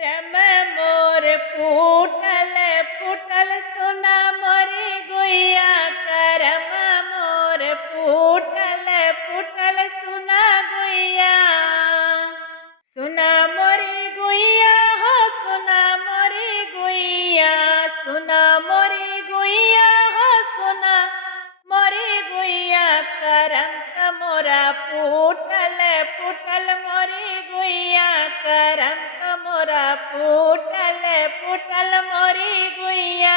रम मोर फूटल फूटल सुना मोरी गुइया करम मोर फूटल फूटल सुना गुइया। सुना मोरी गुइया हो सुना मोरी गुइया, सुना मोरी गुइया हो सुना मोरी गुइया करम मोरा फूटल फूटल मोरी गुइया करम मोरा फूटल फूटल मोरी गुइया।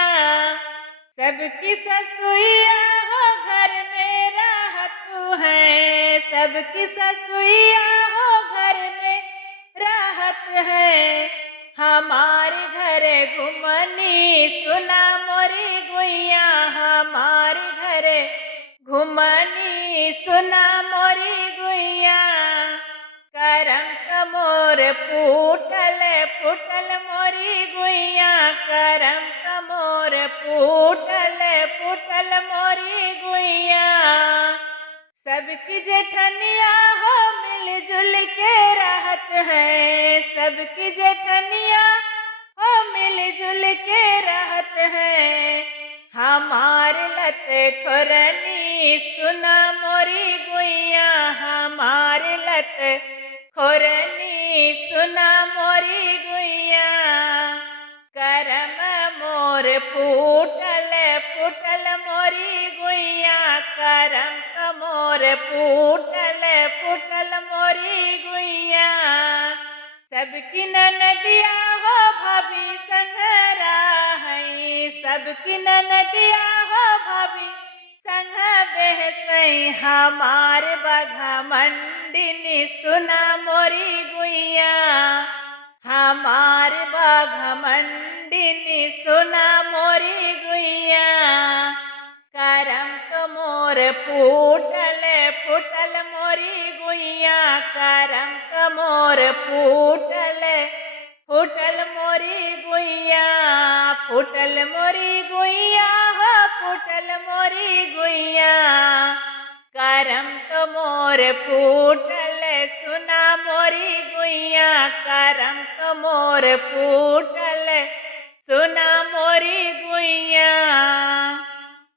सबकी ससुइया हो घर में राहत है, सबकी ससुइया हो घर में राहत है। हमारे घर घुमनी सुना मोरी गुइया, हमारे घर घुमनी सुना मोरी गुइया। करम मोर फूटल फूटल मोरी गुइया करम मोर फूटल फूटल मोरी गुइया। सबकी जेठनिया हो मिलजुल के रहत है, सबकी जेठनिया हो मिलजुल के रहत है। हमार लत खोरनी सुना मोरी गुइया, हमार लत खोरनी सुना मोरी गुइया। करम मोर फूटल फूटल मोरी गुइया करम मोर फूटल फूटल मोरी गुइया। सबकी ननदिया हो भाभी संघरा है, सबकी ननदिया हो भाभी संग बेहसई। हमार बघा मंडिनी सुना मोरी गुइया, हमार बघा मंडिनी सुना मोरी गुइया। करम मोर फूटल फूटल मोरी गुइया करम मोर फूटल फूटल मोरी गुइया। फूटल मोरी गुइया हो फूटल मोरी गुइया करम मोर फूटल सुना मोरी गुइया करम मोर फूटल